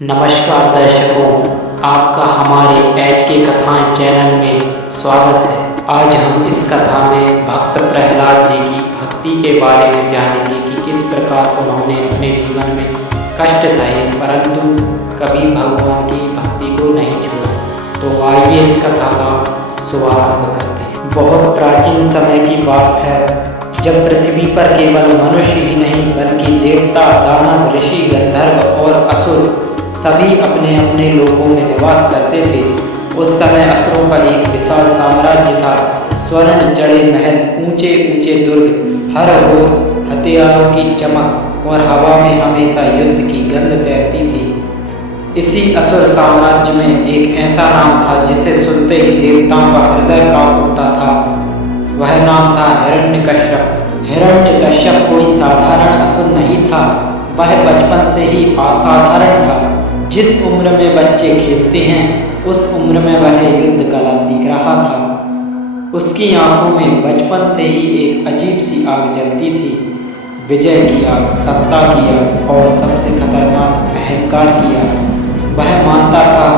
नमस्कार दर्शकों, आपका हमारे एच के कथाएं चैनल में स्वागत है। आज हम इस कथा में भक्त प्रहलाद जी की भक्ति के बारे में जानेंगे कि किस प्रकार उन्होंने अपने जीवन में कष्ट सहे परंतु कभी भगवान की भक्ति को नहीं छोड़ा। तो आइए इस कथा का शुभारंभ करते हैं। बहुत प्राचीन समय की बात है, जब पृथ्वी पर केवल मनुष्य ही नहीं बल्कि देवता, दानव, ऋषि, गंधर्व और असुर सभी अपने अपने लोकों में निवास करते थे। उस समय असुरों का एक विशाल साम्राज्य था। स्वर्ण जड़े महल, ऊंचे ऊंचे दुर्ग, हर ओर हथियारों की चमक और हवा में हमेशा युद्ध की गंध तैरती थी। इसी असुर साम्राज्य में एक ऐसा नाम था जिसे सुनते ही देवताओं का हृदय कांप उठता था। वह नाम था हिरण्यकश्यप। हिरण्यकश्यप कोई साधारण असुर नहीं था, वह बचपन से ही असाधारण था। जिस उम्र में बच्चे खेलते हैं उस उम्र में वह युद्ध कला सीख रहा था। उसकी आंखों में बचपन से ही एक अजीब सी आग जलती थी, विजय की आग, सत्ता की आग और सबसे खतरनाक अहंकार की आग। वह मानता था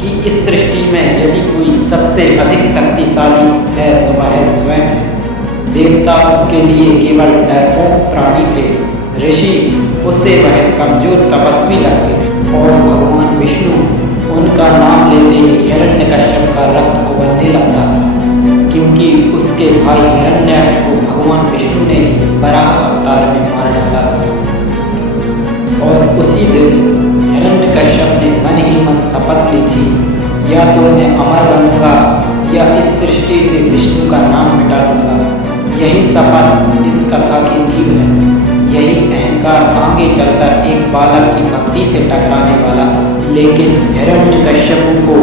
कि इस सृष्टि में यदि कोई सबसे अधिक शक्तिशाली है तो वह स्वयं है। देवता उसके लिए केवल डरपोक प्राणी थे, ऋषि उसे वह कमजोर तपस्वी लगते थे और भगवान विष्णु उनका नाम लेते ही हिरण्यकश्यप का रक्त उबलने लगता था, क्योंकि उसके भाई हिरण्याक्ष को भगवान विष्णु ने ही वराह अवतार में मार डाला था। और उसी दिन हिरण्यकश्यप ने मन ही मन शपथ ली थी, या तो मैं अमर बनूंगा या इस सृष्टि से विष्णु का नाम मिटा दूंगा। यही शपथ इस कथा की नींव है। यही अहंकार आगे चलकर एक बालक की भक्ति से टकराने वाला था। लेकिन हिरण्यकश्यप को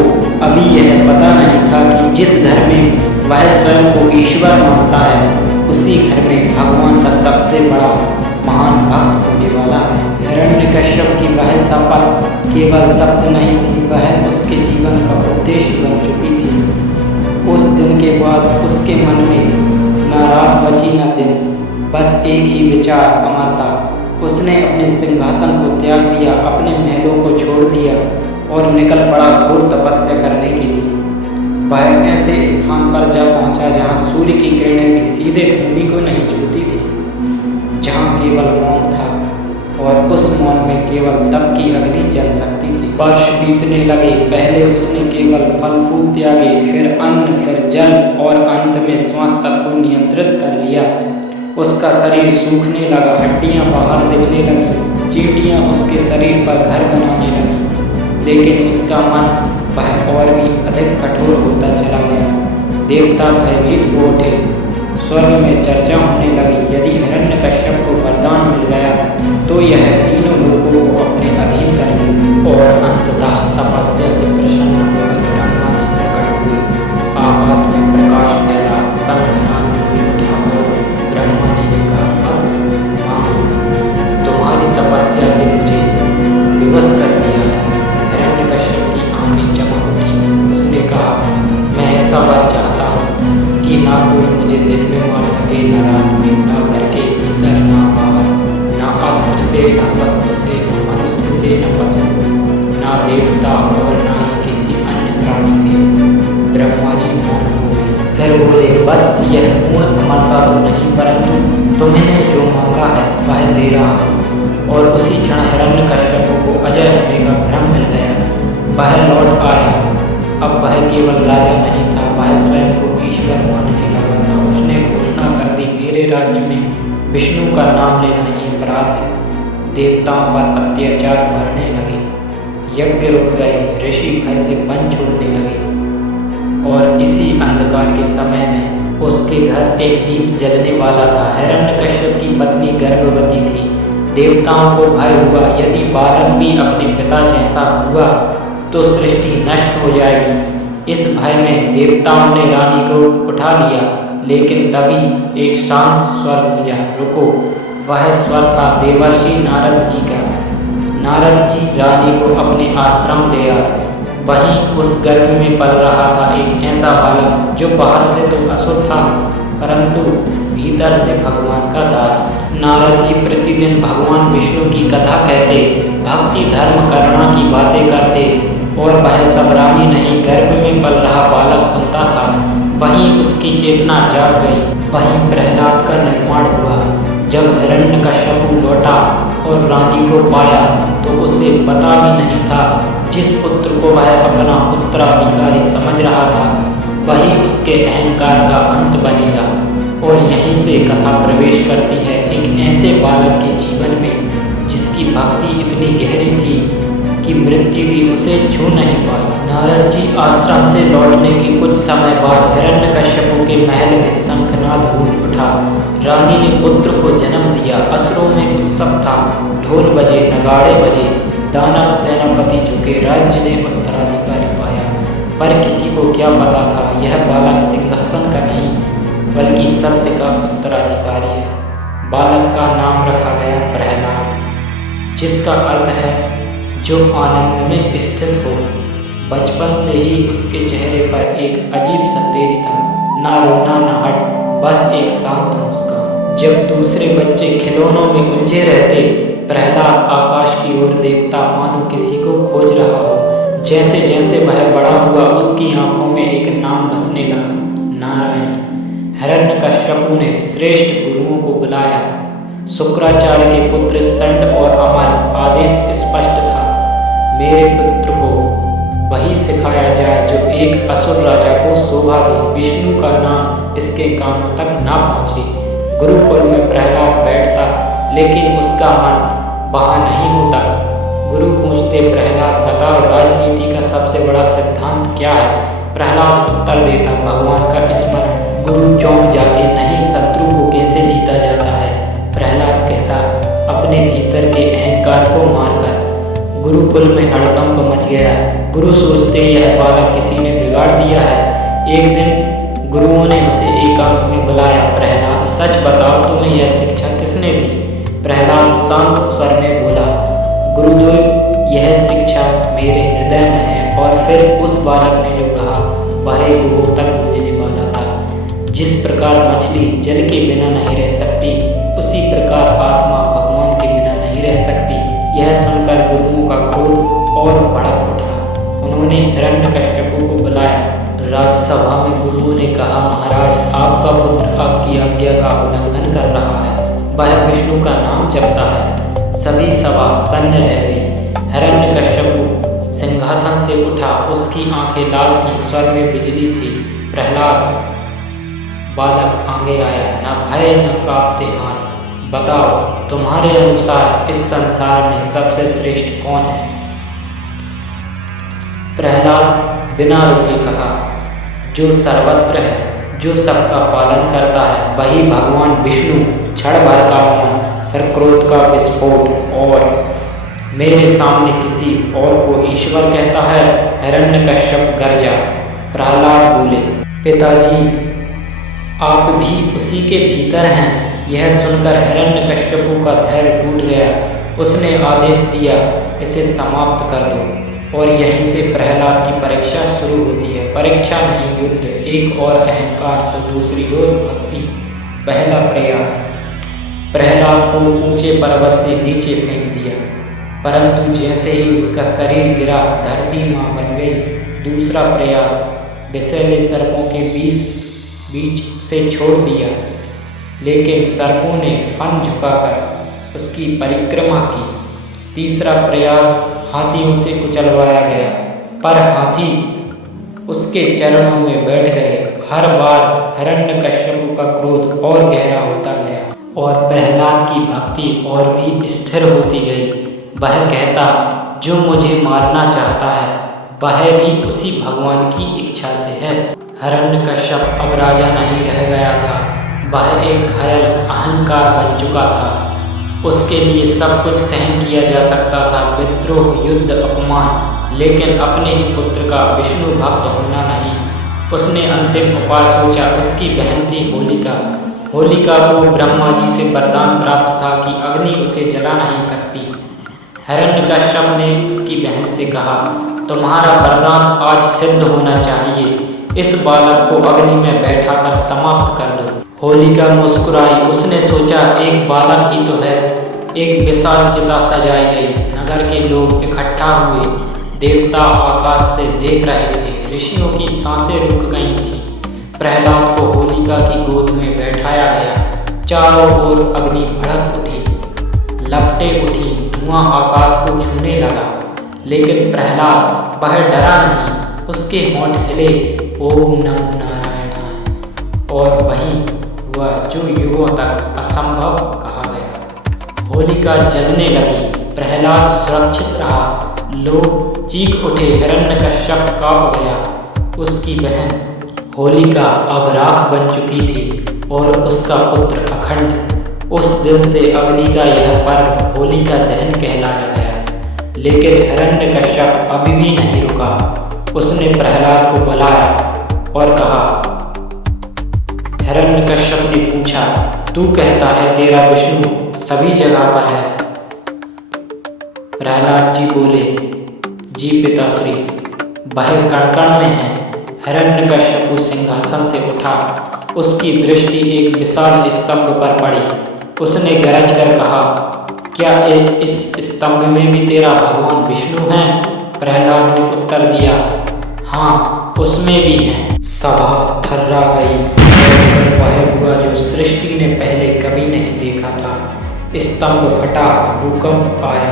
अभी यह पता नहीं था कि जिस घर में वह स्वयं को ईश्वर मानता है उसी घर में भगवान का सबसे बड़ा महान भक्त होने वाला है। हिरण्यकश्यप की वह शपथ केवल शब्द नहीं थी, वह उसके जीवन का उद्देश्य बन चुकी थी। उस दिन के बाद उसके मन में न रात बची न दिन, बस एक ही विचार अमर था। उसने अपने सिंहासन को त्याग दिया, अपने महलों को छोड़ दिया और निकल पड़ा घोर तपस्या करने के लिए। वह ऐसे स्थान पर जा पहुंचा जहां सूर्य की किरणें भी सीधे भूमि को नहीं छूती थी, जहां केवल मौन था और उस मौन में केवल तप की अग्नि जल सकती थी। वर्ष बीतने लगे। पहले उसने केवल फल फूल त्यागे, फिर अन्न, फिर जल और अंत में श्वास तक को नियंत्रित कर लिया। उसका शरीर सूखने लगा, हड्डियां बाहर दिखने लगी, चींटियां उसके शरीर पर घर बनाने लगी। लेकिन उसका मन वह और भी अधिक कठोर होता चला गया। देवता भयभीत हो उठे। स्वर्ग में चर्चा होने लगी, यदि हिरण्यकश्यप को वरदान मिल गया तो यह तीनों लोगों को अपने अधीन कर लेगा। और अंततः तपस्या से प्रसन्न होकर ब्रह्मा जी प्रकट हुए। आकाश में प्रकाश फैला, शंखनाद गूंज उठा और ब्रह्मा जी ने कहा, वत्स मांगो, तुम्हारी तपस्या से मुझे विवश कर दिया है। हिरण्यकश्यप की आंखें चमक उठी। उसने कहा, मैं ऐसा वर चाहता हूँ कि ना कोई मुझे दिन में मार सके, न रात में, ना घर के भीतर, ना बाहर, ना अस्त्र से, ना शस्त्र से, ना मनुष्य से, न पशु, ना देवता और ना ही किसी अन्य प्राणी से। ब्रह्मा जी मौन हो गए। फिर बोले, वत्स, यह पूर्ण अमरता तो नहीं, परंतु तुमने जो मांगा है वह दे रहा हूँ। और उसी क्षण हिरण्यकश्यप को अजय होने का भ्रम मिल गया। वह लौट आया। अब वह केवल राजा नहीं था, वह स्वयं को ईश्वर मानने लगा था। उसने घोषणा कर दी, मेरे राज्य में विष्णु का नाम लेना ही अपराध है। देवताओं पर अत्याचार बढ़ने लगे, यज्ञ रुक गए, ऋषि भय से वन छोड़ने लगे। और इसी अंधकार के समय में उसके घर एक दीप जलने वाला था। हिरण्यकश्यप की पत्नी गर्भवती थी। देवताओं को भय हुआ, यदि बालक भी अपने पिता जैसा हुआ तो सृष्टि नष्ट हो जाएगी। इस भय में देवताओं ने रानी को उठा लिया। लेकिन तभी एक शांत स्वर गूंजा, रुको। वह स्वर था देवर्षि नारद जी का। नारद जी रानी को अपने आश्रम ले आए। वहीं उस गर्भ में पल रहा था एक ऐसा बालक जो बाहर से तो असुर था, परंतु भीतर से भगवान का दास। नारद जी प्रतिदिन भगवान विष्णु की कथा कहते, भक्ति धर्म करुणा की बातें करते और वह सब रानी नहीं गर्भ में पल रहा बालक सुनता था। वहीं उसकी चेतना जाग गई। वहीं प्रहलाद का निर्माण हुआ। जब हिरण्यकश्यप लौटा और रानी को पाया तो उसे पता भी नहीं था जिस पुत्र को वह अपना उत्तराधिकारी समझ रहा था वही उसके अहंकार का अंत बनेगा। और यहीं से कथा प्रवेश करती है एक ऐसे बालक के जीवन में जिसकी भक्ति इतनी गहरी थी कि मृत्यु भी उसे छू नहीं पाई। नारद जी आश्रम से लौटने के कुछ समय बाद हिरण्यकश्यप के महल में शंखनाद गूंज उठा। रानी ने पुत्र को जन्म दिया। असुरों में उत्सव था। ढोल बजे, नगाड़े बजे। दानव सेनापति झुके। राज्य ने उत्तराधिकारी पाया। पर किसी को क्या पता था यह बालक सिंहासन का नहीं बल्कि सत्य का उत्तराधिकारी है। बालक का नाम रखा गया प्रहलाद, जिसका अर्थ है जो आनंद में स्थित हो। बचपन से ही उसके चेहरे पर एक अजीब सा तेज था, ना रोना ना हट, बस एक शांत मुस्कान। जब दूसरे बच्चे खिलौनों में उलझे रहते, प्रहलाद आकाश की ओर देखता मानो किसी को खोज रहा हो। जैसे जैसे वह बड़ा हुआ उसकी आंखों में एक नाम बसने लगा, नारायण। हिरण्यकश्यप ने श्रेष्ठ गुरुओं को बुलाया। शुक्राचार्य के पुत्र संड और अमर आदेश स्पष्ट था, मेरे पुत्र को वही सिखाया जाए जो एक असुर राजा को शोभा दे, विष्णु का नाम इसके कानों तक ना पहुँचे। गुरुकुल में प्रहलाद बैठता लेकिन उसका मन वहाँ नहीं होता। गुरु पूछते, प्रहलाद बताओ राजनीति का सबसे बड़ा सिद्धांत क्या है? प्रहलाद उत्तर देता, भगवान का स्मरण। गुरु चौंक जाते, नहीं, शत्रु को कैसे जीता जाता है? प्रहलाद कहता, अपने भीतर के अहंकार को मारकर। गुरुकुल में हड़कंप मच गया। गुरु सोचते यह बालक किसी ने बिगाड़ दिया है। एक दिन गुरुओं ने उसे एकांत में बुलाया, प्रहलाद सच बताओ तुम्हें यह शिक्षा किसने दी? प्रहलाद शांत स्वर में बोला, गुरुदेव यह शिक्षा मेरे हृदय में है। और फिर उस बालक ने जो कहा वह युगों तक गूंजने वाला था। जिस प्रकार मछली जल के बिना नहीं रह सकती उसी प्रकार आत्मा भगवान के बिना नहीं रह सकती। यह सुनकर गुरुओं का क्रोध और भड़क उठा। उन्होंने हिरण्यकश्यप को बुलाया। राजसभा में गुरुओं ने कहा, महाराज आपका पुत्र आपकी आज्ञा का उल्लंघन कर रहा है। वह विष्णु का नाम जपता है। सभी सभा सन्न रह गई। हिरण्यकश्यप सिंहासन से उठा। उसकी आंखें लाल थीं, स्वर में बिजली थी। प्रहलाद बालक आगे आया, न भय न कांपते हाथ। बताओ तुम्हारे अनुसार इस संसार में सबसे श्रेष्ठ कौन है? प्रहलाद बिना रुके कहा, जो सर्वत्र है, जो सबका पालन करता है वही भगवान विष्णु। क्षण भर का मौन, फिर क्रोध का विस्फोट। और मेरे सामने किसी और को ईश्वर कहता है? हिरण्यकश्यप गरजा। प्रहलाद बोले, पिताजी आप भी उसी के भीतर हैं। यह सुनकर हिरण्यकश्यप का धैर्य टूट गया। उसने आदेश दिया, इसे समाप्त कर दो। और यहीं से प्रहलाद की परीक्षा शुरू होती है। परीक्षा नहीं, युद्ध। एक और अहंकार तो दूसरी ओर भक्ति। पहला प्रयास, प्रहलाद को ऊंचे पर्वत से नीचे फेंक दिया, परंतु जैसे ही उसका शरीर गिरा धरती माँ बन गई। दूसरा प्रयास, विषैले सर्पों के बीच से छोड़ दिया, लेकिन सर्पों ने फन झुकाकर उसकी परिक्रमा की। तीसरा प्रयास, हाथियों से कुचलवाया गया, पर हाथी उसके चरणों में बैठ गए। हर बार हिरण्यकश्यप का क्रोध और गहरा होता गया और प्रहलाद की भक्ति और भी स्थिर होती गई। वह कहता, जो मुझे मारना चाहता है वह भी उसी भगवान की इच्छा से है। हिरण्यकश्यप अब राजा नहीं रह गया था। वह एक घायल अहंकार बन चुका था। उसके लिए सब कुछ सहन किया जा सकता था, विद्रोह, युद्ध, अपमान, लेकिन अपने ही पुत्र का विष्णु भक्त होना नहीं। उसने अंतिम उपाय सोचा। उसकी बहन थी होलिका। होलिका को ब्रह्मा जी से वरदान प्राप्त था कि अग्नि उसे जला नहीं सकती। हिरण्यकश्यप ने उसकी बहन से कहा, तुम्हारा वरदान आज सिद्ध होना चाहिए। इस बालक को अग्नि में बैठाकर समाप्त कर दो। होलिका मुस्कुराई। उसने सोचा, एक बालक ही तो है। एक विशाल चिता सजाई गई। नगर के लोग इकट्ठा हुए। देवता आकाश से देख रहे थे। ऋषियों की सांसें रुक गई थीं। प्रहलाद को होलिका की गोद में बैठाया गया। चारों ओर अग्नि भड़क उठी, लपटें उठी, धुआं आकाश को छूने लगा। लेकिन प्रहलाद, वह डरा नहीं। उसके होंठ हिले, ओम नमो नारायणाय। और वहीं हुआ जो युगों तक असंभव कहा गया। होलिका जलने लगी। प्रहलाद सुरक्षित रहा। लोग चीख उठे। हिरण्यकश्यप कांप गया। उसकी बहन होलिका अब राख बन चुकी थी और उसका पुत्र अखंड। उस दिन से अग्नि का यह पर्व होलिका दहन कहलाया गया। लेकिन हिरण्यकश्यप अभी भी नहीं रुका। उसने प्रहलाद को बुलाया और कहा। हिरण्यकश्यप ने पूछा, तू कहता है तेरा विष्णु सभी जगह पर है। प्रहलाद जी बोले, जी पिताश्री, वह कण-कण में है। हिरण्यकश्यप सिंहासन से उठा। उसकी दृष्टि एक विशाल स्तंभ पर पड़ी। उसने गरज कर कहा, क्या इस स्तंभ में भी तेरा भगवान विष्णु है? प्रहलाद ने उत्तर दिया, हाँ, उसमें भी है। सभा थर्रा गई। फिर वह हुआ जो सृष्टि ने पहले कभी नहीं देखा था। स्तंभ फटा, भूकंप आया,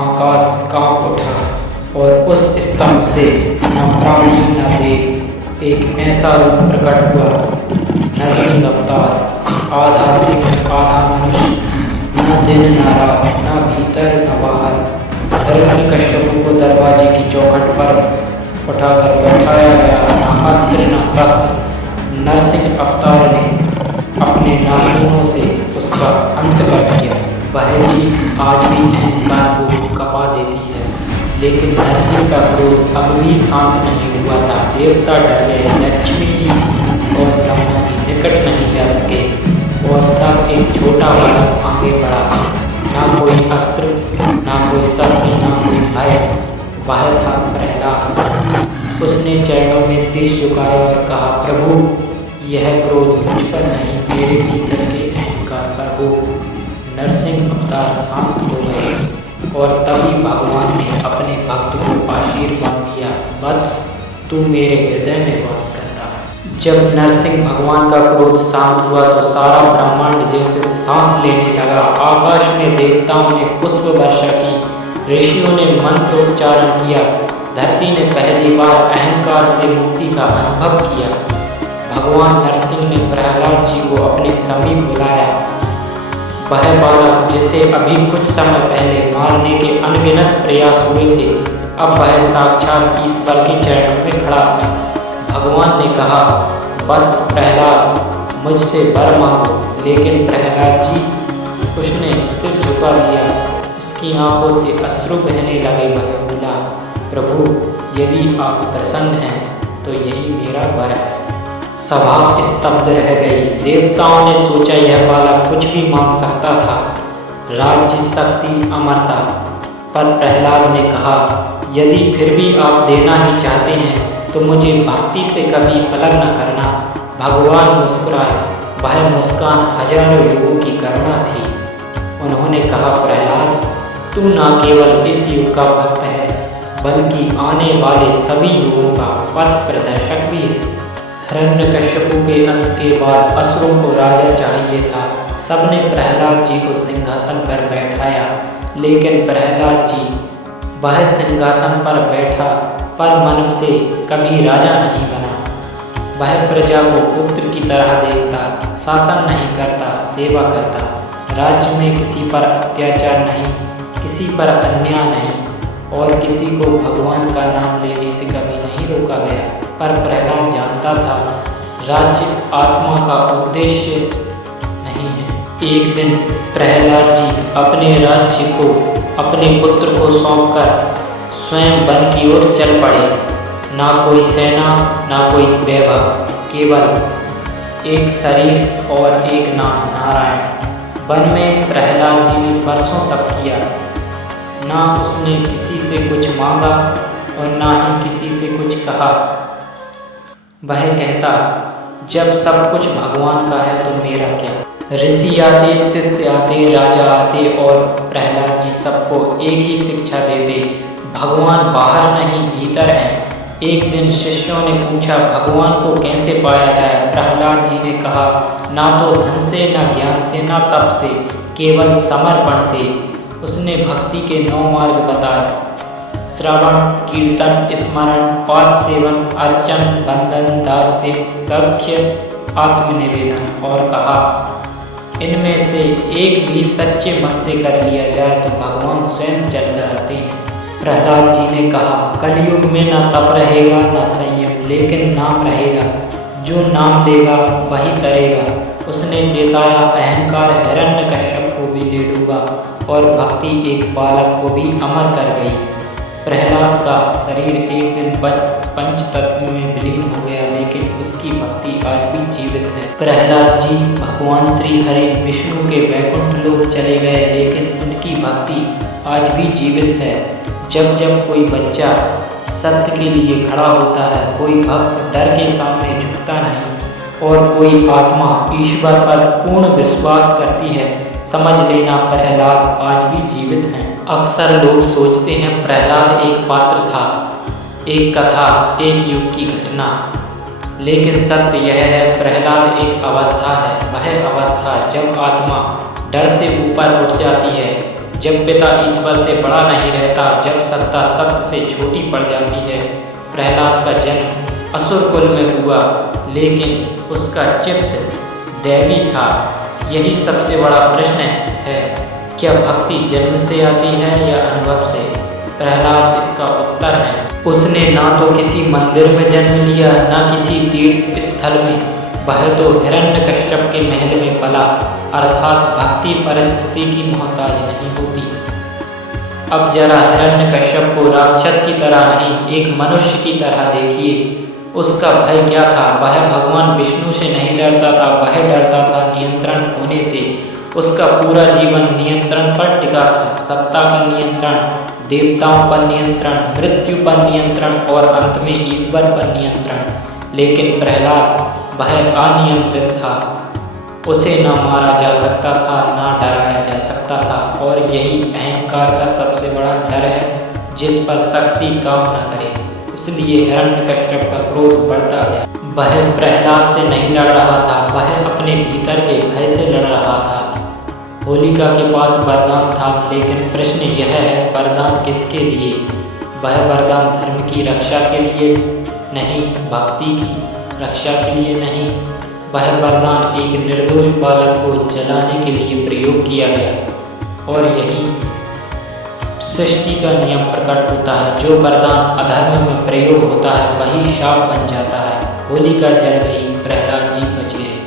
आकाश कांप उठा और उस स्तंभ से न प्राणी न देव एक ऐसा रूप प्रकट हुआ, नरसिंह अवतार, आधा सिंह आधा मनुष्य, न दिन न रात, न भीतर न बाहर। हिरण्यकश्यप को दरवाजे की चौखट पर उठाकर बैठाया गया। न अस्त्र न शस्त्र। नरसिंह अवतार ने अपने नाखूनों से उसका अंत कर दिया। वह चीख आज भी अहंकार को कपा देती है। लेकिन नरसिंह का क्रोध अब भी शांत नहीं हुआ था। देवता डर गए। लक्ष्मी जी और ब्रह्मा जी निकट नहीं जा सके। और तब एक छोटा बालक आगे बढ़ा। ना कोई अस्त्र, ना कोई शस्त्र, ना कोई भय। वह था प्रहलाद। उसने चरणों में शीश झुकाया और कहा, प्रभु, यह क्रोध मुझ पर नहीं, मेरे भीतर के अहंकार पर हो। नरसिंह अवतार शांत हो गए और तभी भगवान ने अपने भक्त को आशीर्वाद दिया, वत्स, तू मेरे हृदय में वास करता है। जब नरसिंह भगवान का क्रोध शांत हुआ तो सारा ब्रह्मांड जैसे सांस लेने लगा। आकाश में देवताओं ने पुष्प वर्षा की, ऋषियों ने मंत्रोच्चारण किया। धरती ने पहली बार अहंकार से मुक्ति का अनुभव किया। भगवान नरसिंह ने प्रहलाद जी को अपने समीप बुलाया। वह बालक जिसे अभी कुछ समय पहले मारने के अनगिनत प्रयास हुए थे, अब वह साक्षात ईश्वर के चरणों में खड़ा था। भगवान ने कहा, वत्स प्रहलाद, मुझसे वर मांगो। लेकिन प्रहलाद जी, उसने सिर झुका दिया। उसकी आंखों से अश्रु बहने लगे। वह बोला, प्रभु, यदि आप प्रसन्न हैं तो यही मेरा वर है। सभा स्तब्ध रह गई। देवताओं ने सोचा यह बालक कुछ भी मांग सकता था, राज्य, शक्ति, अमरता। पर प्रहलाद ने कहा, यदि फिर भी आप देना ही चाहते हैं तो मुझे भक्ति से कभी अलग न करना। भगवान मुस्कुराए। वह मुस्कान हजारों युगों की करुणा थी। उन्होंने कहा, प्रहलाद, तू न केवल इस युग का भक्त है बल्कि आने वाले सभी युगों का पथ प्रदर्शक भी है। हिरण्यकश्यप के अंत के बाद असुरों को राजा चाहिए था। सबने प्रहलाद जी को सिंहासन पर बैठाया। लेकिन प्रहलाद जी, वह सिंहासन पर बैठा पर मन से कभी राजा नहीं बना। वह प्रजा को पुत्र की तरह देखता, शासन नहीं करता, सेवा करता। राज्य में किसी पर अत्याचार नहीं, किसी पर अन्याय नहीं और किसी को भगवान का नाम लेने से कभी नहीं रोका गया। पर प्रहलाद जानता था, राज्य आत्मा का उद्देश्य नहीं है। एक दिन प्रहलाद जी अपने राज्य को अपने पुत्र को सौंपकर स्वयं वन की ओर चल पड़े। ना कोई सेना, ना कोई वैभव, केवल एक शरीर और एक नाम, नारायण। वन में प्रहलाद जी ने वर्षों तप किया। ना उसने किसी से कुछ मांगा और ना ही किसी से कुछ कहा। वह कहता, जब सब कुछ भगवान का है तो मेरा क्या। ऋषि आते, शिष्य आते, राजा आते और प्रहलाद जी सबको एक ही शिक्षा देते, भगवान बाहर नहीं भीतर है। एक दिन शिष्यों ने पूछा, भगवान को कैसे पाया जाए। प्रहलाद जी ने कहा, ना तो धन से, ना ज्ञान से, ना तप से, केवल समर्पण से। उसने भक्ति के 9 मार्ग बताए, श्रवण, कीर्तन, स्मरण, पाद सेवन, अर्चन, बंधन, दास्य, सख्य, आत्मनिवेदन, और कहा, इनमें से एक भी सच्चे मन से कर लिया जाए तो भगवान स्वयं चलकर आते हैं। प्रहलाद जी ने कहा, कलयुग में ना तप रहेगा ना संयम, लेकिन नाम रहेगा। जो नाम लेगा वही तरेगा। उसने चेताया, अहंकार हिरण्यकश्यप को भी ले डूबा और भक्ति एक बालक को भी अमर कर गई। प्रहलाद का शरीर एक दिन पंचतत्व में विलीन हो गया, लेकिन उसकी भक्ति आज भी जीवित है। प्रहलाद जी भगवान श्री हरि विष्णु के वैकुंठ लोक चले गए, लेकिन उनकी भक्ति आज भी जीवित है। जब जब कोई बच्चा सत्य के लिए खड़ा होता है, कोई भक्त डर के सामने झुकता नहीं और कोई आत्मा ईश्वर पर पूर्ण विश्वास करती है, समझ लेना प्रहलाद आज भी जीवित हैं। अक्सर लोग सोचते हैं प्रहलाद एक पात्र था, एक कथा, एक युग की घटना, लेकिन सत्य यह है, प्रहलाद एक अवस्था है। वह अवस्था जब आत्मा डर से ऊपर उठ जाती है, जब पिता ईश्वर से बड़ा नहीं रहता, जब सत्ता सत्य से छोटी पड़ जाती है। प्रहलाद का जन्म असुर कुल में हुआ, लेकिन उसका चित्त दैवी था। यही सबसे बड़ा प्रश्न है, क्या भक्ति जन्म से आती है या अनुभव से। प्रहलाद इसका उत्तर है। उसने ना तो किसी मंदिर में जन्म लिया, ना किसी तीर्थ स्थल में, वह तो हिरण्यकश्यप के महल में पला, अर्थात भक्ति परिस्थिति की मोहताज नहीं होती। अब जरा हिरण्यकश्यप को राक्षस की तरह नहीं, एक मनुष्य की तरह देखिए। उसका भय क्या था। वह भगवान विष्णु से नहीं डरता था, वह डरता था नियंत्रण खोने से। उसका पूरा जीवन नियंत्रण पर टिका था, सत्ता का नियंत्रण, देवताओं पर नियंत्रण, मृत्यु पर नियंत्रण और अंत में ईश्वर पर नियंत्रण। लेकिन प्रहलाद वह अनियंत्रित था। उसे न मारा जा सकता था, ना डराया जा सकता था, और यही अहंकार का सबसे बड़ा डर है, जिस पर शक्ति काम न करे। इसलिए हिरण्यकश्यप का क्रोध बढ़ता गया। वह प्रहलाद से नहीं लड़ रहा था, वह अपने भीतर के भय से लड़ रहा था। होलिका के पास वरदान था, लेकिन प्रश्न यह है, वरदान किसके लिए। वह वरदान धर्म की रक्षा के लिए नहीं, भक्ति की रक्षा के लिए नहीं। वह वरदान एक निर्दोष बालक को जलाने के लिए प्रयोग किया गया। और यही सृष्टि का नियम प्रकट होता है, जो वरदान अधर्म में प्रयोग होता है वही शाप बन जाता है। होलिका जल गई, प्रहलाद जी बच गए।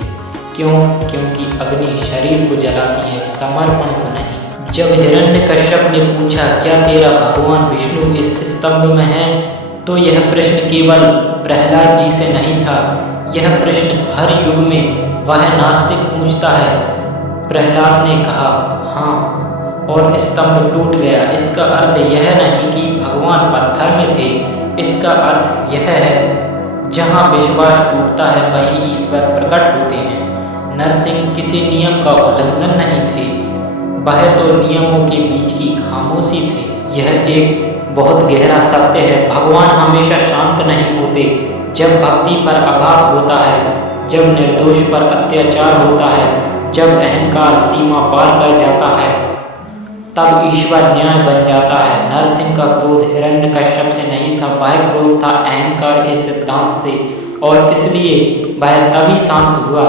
क्यों? क्योंकि अग्नि शरीर को जलाती है, समर्पण को नहीं। जब हिरण्यकश्यप ने पूछा, क्या तेरा भगवान विष्णु इस स्तंभ में है, तो यह प्रश्न केवल प्रहलाद जी से नहीं था, यह प्रश्न हर युग में वह नास्तिक पूछता है। प्रहलाद ने कहा, हाँ, और स्तंभ टूट गया। इसका अर्थ यह नहीं कि भगवान पत्थर में थे, इसका अर्थ यह है, जहाँ विश्वास टूटता है वहीं ईश्वर प्रकट होते हैं। नरसिंह किसी नियम का उल्लंघन नहीं थे, वह तो नियमों के बीच की खामोशी थे। यह एक बहुत गहरा सत्य है, भगवान हमेशा शांत नहीं होते। जब भक्ति पर आघात होता है, जब निर्दोष पर अत्याचार होता है, जब अहंकार सीमा पार कर जाता है, तब ईश्वर न्याय बन जाता है। नरसिंह का क्रोध हिरण्यकश्यप से नहीं था, वह क्रोध था अहंकार के सिद्धांत से, और इसलिए वह तभी शांत हुआ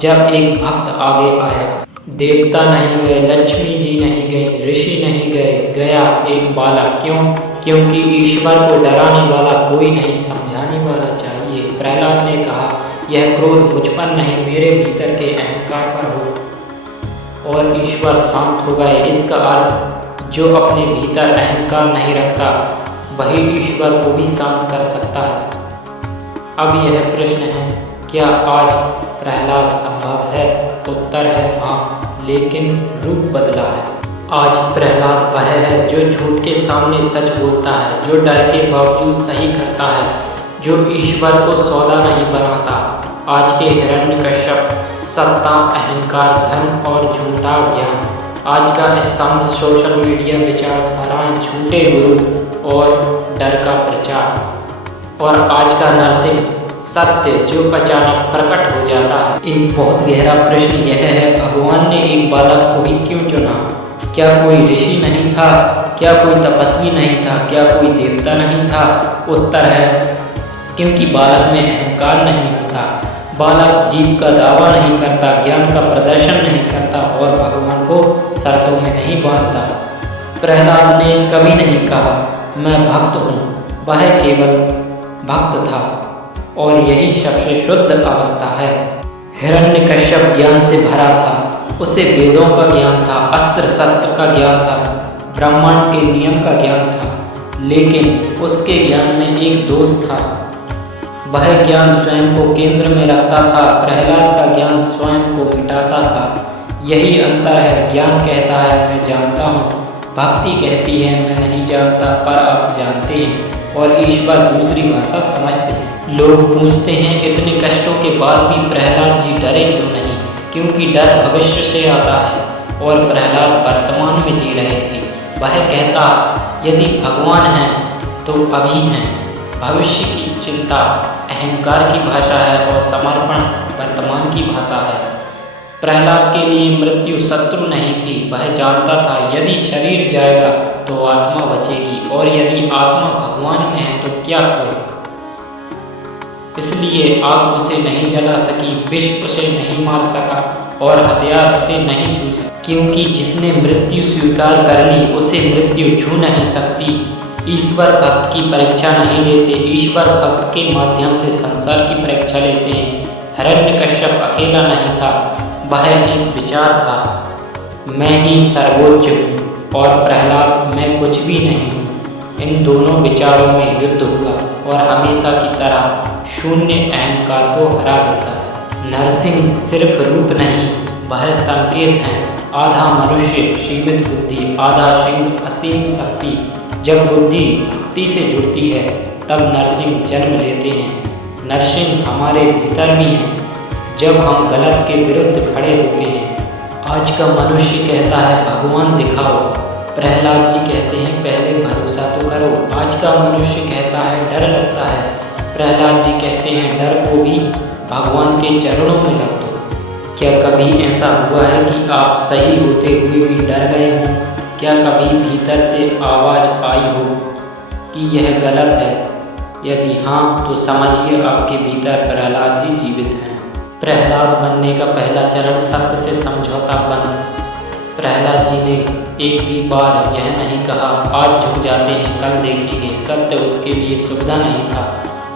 जब एक भक्त आगे आया। देवता नहीं गए, लक्ष्मी जी नहीं गई, ऋषि नहीं गए, गया एक बालक। क्यों? क्योंकि ईश्वर को डराने वाला कोई नहीं, समझाने वाला चाहिए। प्रहलाद ने कहा, यह क्रोध मुझ पर नहीं, मेरे भीतर के अहंकार पर हो। और ईश्वर शांत हो गए। इसका अर्थ, जो अपने भीतर अहंकार नहीं रखता वही ईश्वर को भी शांत कर सकता है। अब यह प्रश्न है, क्या आज प्रहलाद संभव है? उत्तर है हाँ, लेकिन रूप बदला है। आज प्रहलाद वह है जो झूठ के सामने सच बोलता है, जो डर के बावजूद सही करता है, जो ईश्वर को सौदा नहीं बनाता, आज के हिरण्यकश्यप सत्ता, अहंकार, धन और झूठा ज्ञान। आज का स्तंभ सोशल मीडिया, विचारधाराएं, झूठे गुरु और डर का प्रचार। और आज का नरसिंह सत्य जो अचानक प्रकट हो जाता है। एक बहुत गहरा प्रश्न यह है, भगवान ने एक बालक को ही क्यों चुना? क्या कोई ऋषि नहीं था? क्या कोई तपस्वी नहीं था? क्या कोई देवता नहीं था? उत्तर है क्योंकि बालक में अहंकार नहीं होता। बालक जीत का दावा नहीं करता, ज्ञान का प्रदर्शन नहीं करता और भगवान को शर्तों में नहीं बांधता। प्रहलाद ने कभी नहीं कहा मैं भक्त हूँ, वह केवल भक्त था और यही सबसे शुद्ध अवस्था है। हिरण्यकश्यप ज्ञान से भरा था, उसे वेदों का ज्ञान था, अस्त्र शस्त्र का ज्ञान था, ब्रह्मांड के नियम का ज्ञान था, लेकिन उसके ज्ञान में एक दोष था। वह ज्ञान स्वयं को केंद्र में रखता था, प्रहलाद का ज्ञान स्वयं को मिटाता था। यही अंतर है। ज्ञान कहता है मैं जानता हूँ, भक्ति कहती है मैं नहीं जानता पर आप जानते हैं, और ईश्वर दूसरी भाषा समझते हैं। लोग पूछते हैं इतने कष्टों के बाद भी प्रहलाद जी डरे क्यों नहीं? क्योंकि डर भविष्य से आता है और प्रहलाद वर्तमान में जी रहे थे। वह कहता यदि भगवान हैं तो अभी हैं। भविष्य की चिंता अहंकार की भाषा है और समर्पण वर्तमान की भाषा है। प्रहलाद के लिए मृत्यु शत्रु नहीं थी। वह जानता था यदि शरीर जाएगा तो आत्मा बचेगी, और यदि आत्मा भगवान में है तो क्या खोए। इसलिए आग उसे नहीं जला सकी, विष उसे नहीं मार सका और हथियार उसे नहीं छू सका, क्योंकि जिसने मृत्यु स्वीकार कर ली उसे मृत्यु छू नहीं सकती। ईश्वर भक्त की परीक्षा नहीं लेते, ईश्वर भक्त के माध्यम से संसार की परीक्षा लेते हैं। हिरण्यकश्यप अकेला नहीं था, वह एक विचार था, मैं ही सर्वोच्च हूँ, और प्रहलाद मैं कुछ भी नहीं हूँ। इन दोनों विचारों में युद्ध हुआ और हमेशा की तरह शून्य अहंकार को हरा देता है। नरसिंह सिर्फ रूप नहीं, वह संकेत हैं। आधा मनुष्य सीमित बुद्धि, आधा सिंह असीम शक्ति। जब बुद्धि भक्ति से जुड़ती है तब नरसिंह जन्म लेते हैं। नरसिंह हमारे भीतर भी हैं जब हम गलत के विरुद्ध खड़े होते हैं। आज का मनुष्य कहता है भगवान दिखाओ, प्रहलाद जी कहते हैं पहले भरोसा तो करो। आज का मनुष्य कहता है डर लगता है, प्रहलाद जी कहते हैं डर को भी भगवान के चरणों में रख दो। क्या कभी ऐसा हुआ है कि आप सही होते हुए भी डर गए हों? क्या कभी भीतर से आवाज़ आई हो कि यह गलत है? यदि हाँ तो समझिए आपके भीतर प्रहलाद जी जीवित हैं। प्रहलाद बनने का पहला चरण सत्य से समझौता बंद। प्रहलाद जी ने एक भी बार यह नहीं कहा आज झुक जाते हैं कल देखेंगे। सत्य उसके लिए सुविधा नहीं था।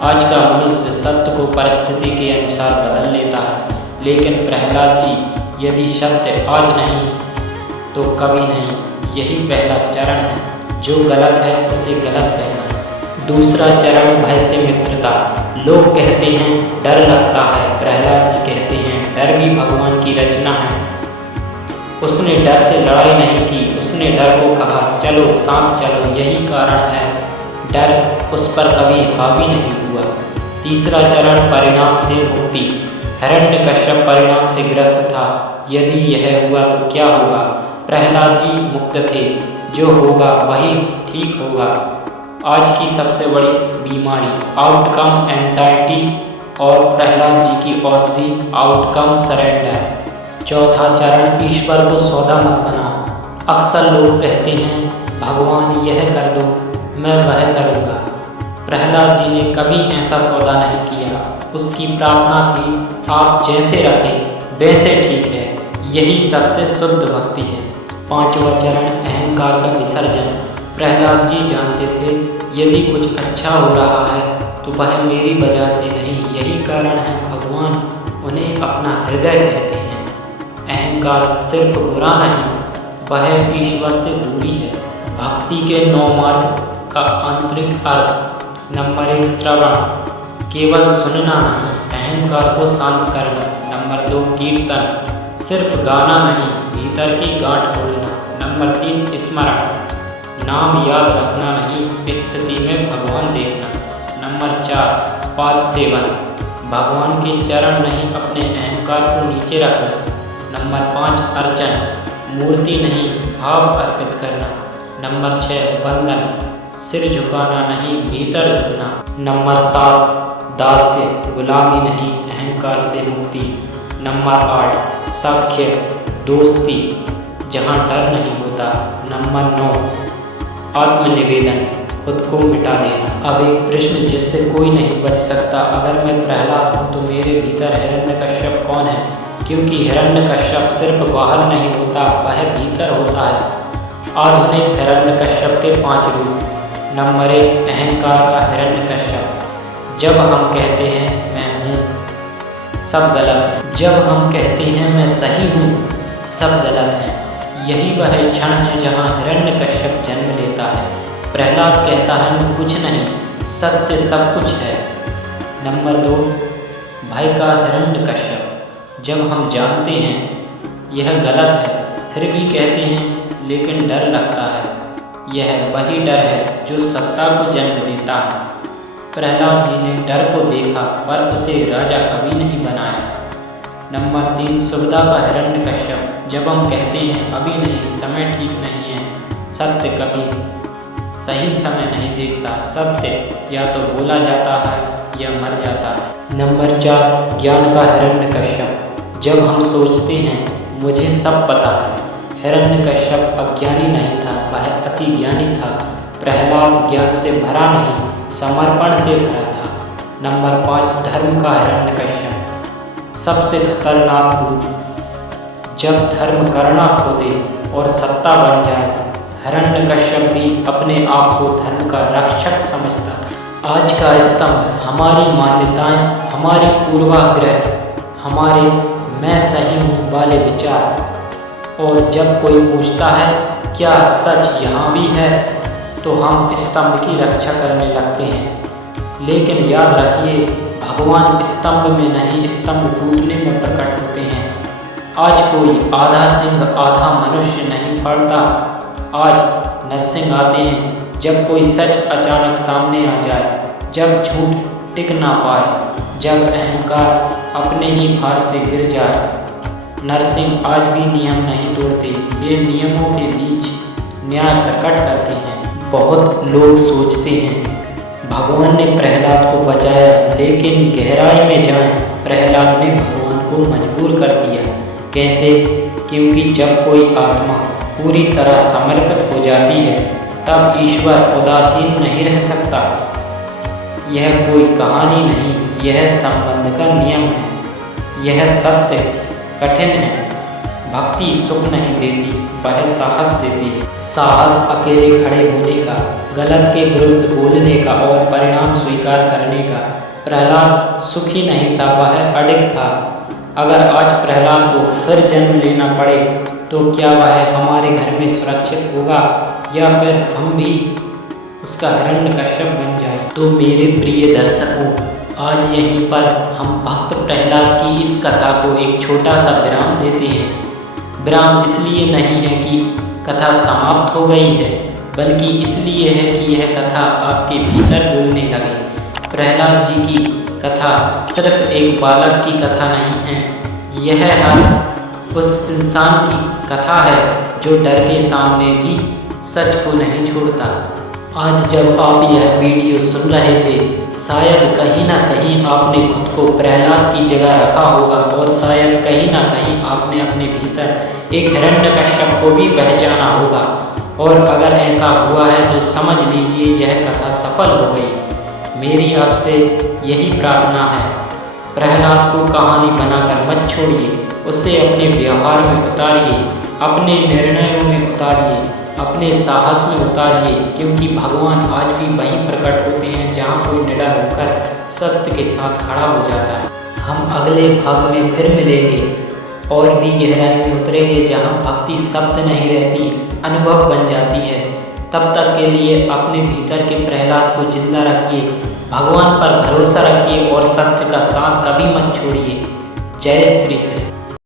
आज का मनुष्य सत्य को परिस्थिति के अनुसार बदल लेता है, लेकिन प्रहलाद जी यदि सत्य आज नहीं तो कभी नहीं। यही पहला चरण है। जो गलत है उसे गलत कहना। दूसरा चरण भय से मित्रता। लोग कहते हैं डर लगता है, प्रहलाद जी कहते हैं डर भी भगवान की रचना है। उसने डर से लड़ाई नहीं की, उसने डर को कहा चलो साथ चलो। यही कारण है डर उस पर कभी हावी नहीं हुआ। तीसरा चरण परिणाम से मुक्ति। हिरण्यकश्यप परिणाम से ग्रस्त था। यदि यह हुआ तो क्या होगा? प्रहलाद जी मुक्त थे, जो होगा वही ठीक होगा। आज की सबसे बड़ी बीमारी आउटकम एंजाइटी और प्रहलाद जी की औषधि आउटकम सरेंडर। चौथा चरण ईश्वर को सौदा मत बनाओ। अक्सर लोग कहते हैं भगवान यह कर दो, मैं वह करूँगा। प्रहलाद जी ने कभी ऐसा सौदा नहीं किया। उसकी प्रार्थना थी आप जैसे रखें वैसे ठीक है। यही सबसे शुद्ध भक्ति है। पांचवा चरण अहंकार का विसर्जन। प्रहलाद जी जानते थे यदि कुछ अच्छा हो रहा है तो वह मेरी वजह से नहीं। यही कारण है भगवान उन्हें अपना हृदय कहते हैं। अहंकार सिर्फ बुरा नहीं, वह ईश्वर से दूरी है। भक्ति के 9 मार्ग का आंतरिक अर्थ। नंबर 1 श्रवण, केवल सुनना नहीं, अहंकार को शांत करना। नंबर 2 कीर्तन, सिर्फ गाना नहीं, भीतर की गांठ खोलना। नंबर 3 स्मरण, नाम याद रखना नहीं, स्थिति में भगवान देखना। नंबर 4 पाद सेवन, भगवान के चरण नहीं, अपने अहंकार को नीचे रखना। नंबर 5 अर्चन, मूर्ति नहीं भाव अर्पित करना। नंबर 6 बंधन, सिर झुकाना नहीं भीतर झुकना। नंबर 7 दास्य, गुलामी नहीं अहंकार से मुक्ति। नंबर 8 सख्य, दोस्ती जहाँ डर नहीं होता। नंबर 9 आत्मनिवेदन, खुद को मिटा देना। अब एक प्रश्न जिससे कोई नहीं बच सकता, अगर मैं प्रहलाद हूँ तो मेरे भीतर हिरण्यकश्यप कौन है? क्योंकि हिरण्यकश्यप सिर्फ बाहर नहीं होता, वह भीतर होता है। आधुनिक हिरण्यकश्यप के 5 रूप। नंबर 1 अहंकार का हिरण्यकश्यप। जब हम कहते हैं मैं हूँ, सब गलत है। जब हम कहते हैं मैं सही हूँ, सब गलत है। यही वह क्षण है जहाँ हिरण्यकश्यप जन्म लेता है। प्रहलाद कहता है मैं कुछ नहीं, सत्य सब कुछ है। नंबर 2 भय का हिरण्यकश्यप। जब हम जानते हैं यह गलत है, फिर भी कहते हैं लेकिन डर लगता है। यह वही डर है जो सत्ता को जन्म देता है। प्रहलाद जी ने डर को देखा पर उसे राजा कभी नहीं बनाया। नंबर 3 सुविधा का हिरण्यकश्यप। जब हम कहते हैं अभी नहीं, समय ठीक नहीं है, सत्य कभी सही समय नहीं देखता। सत्य या तो बोला जाता है या मर जाता है। नंबर 4 ज्ञान का हिरण्यकश्यप। जब हम सोचते हैं मुझे सब पता है। हिरण्यकश्यप अज्ञानी नहीं था, वह अति ज्ञानी था। प्रहलाद ज्ञान से भरा नहीं, समर्पण से भरा था। नंबर 5 धर्म का हिरण्यकश्यप। सबसे खतरनाक रूप, जब धर्म करना खो दे और सत्ता बन जाए। हिरण्यकश्यप भी अपने आप को धर्म का रक्षक समझता था। आज का स्तंभ हमारी मान्यताएं, हमारी पूर्वाग्रह, हमारे मैं सही हूँ वाले विचार। और जब कोई पूछता है क्या सच यहाँ भी है, तो हम स्तंभ की रक्षा करने लगते हैं। लेकिन याद रखिए भगवान स्तंभ में नहीं, स्तंभ टूटने में प्रकट होते हैं। आज कोई आधा सिंह आधा मनुष्य नहीं फाड़ता। आज नरसिंह आते हैं जब कोई सच अचानक सामने आ जाए, जब झूठ टिक ना पाए, जब अहंकार अपने ही भार से गिर जाए। नरसिंह आज भी नियम नहीं तोड़ते, वे नियमों के बीच न्याय प्रकट करते हैं। बहुत लोग सोचते हैं भगवान ने प्रहलाद को बचाया, लेकिन गहराई में जाएं, प्रहलाद ने भगवान को मजबूर कर दिया। कैसे? क्योंकि जब कोई आत्मा पूरी तरह समर्पित हो जाती है, तब ईश्वर उदासीन नहीं रह सकता। यह कोई कहानी नहीं, यह संबंध का नियम है। यह सत्य कठिन है। भक्ति सुख नहीं देती, वह साहस देती है। साहस अकेले खड़े होने का, गलत के विरुद्ध बोलने का और परिणाम स्वीकार करने का। प्रहलाद सुखी नहीं था, वह अडिग था। अगर आज प्रहलाद को फिर जन्म लेना पड़े तो क्या वह हमारे घर में सुरक्षित होगा या फिर हम भी उसका हिरण्यकश्यप बन जाए? तो मेरे प्रिय दर्शकों, आज यहीं पर हम भक्त प्रहलाद की इस कथा को एक छोटा सा विराम देते हैं। विराम इसलिए नहीं है कि कथा समाप्त हो गई है, बल्कि इसलिए है कि यह कथा आपके भीतर बोलने लगे। प्रहलाद जी की कथा सिर्फ एक बालक की कथा नहीं है, यह हर उस इंसान की कथा है जो डर के सामने भी सच को नहीं छोड़ता। आज जब आप यह वीडियो सुन रहे थे, शायद कहीं ना कहीं आपने खुद को प्रहलाद की जगह रखा होगा और शायद कहीं ना कहीं आपने अपने भीतर एक हिरण्यकश्यप को भी पहचाना होगा। और अगर ऐसा हुआ है तो समझ लीजिए यह कथा सफल हो गई। मेरी आपसे यही प्रार्थना है, प्रहलाद को कहानी बनाकर मत छोड़िए, उसे अपने व्यवहार में उतारिए, अपने निर्णयों में उतारिए, अपने साहस में उतारिए, क्योंकि भगवान आज भी वहीं प्रकट होते हैं जहाँ कोई निडर होकर सत्य के साथ खड़ा हो जाता है। हम अगले भाग में फिर मिलेंगे और भी गहराई में उतरेंगे, जहाँ भक्ति शब्द नहीं रहती, अनुभव बन जाती है। तब तक के लिए अपने भीतर के प्रहलाद को जिंदा रखिए, भगवान पर भरोसा रखिए और सत्य का साथ कभी मत छोड़िए। जय श्री हरि।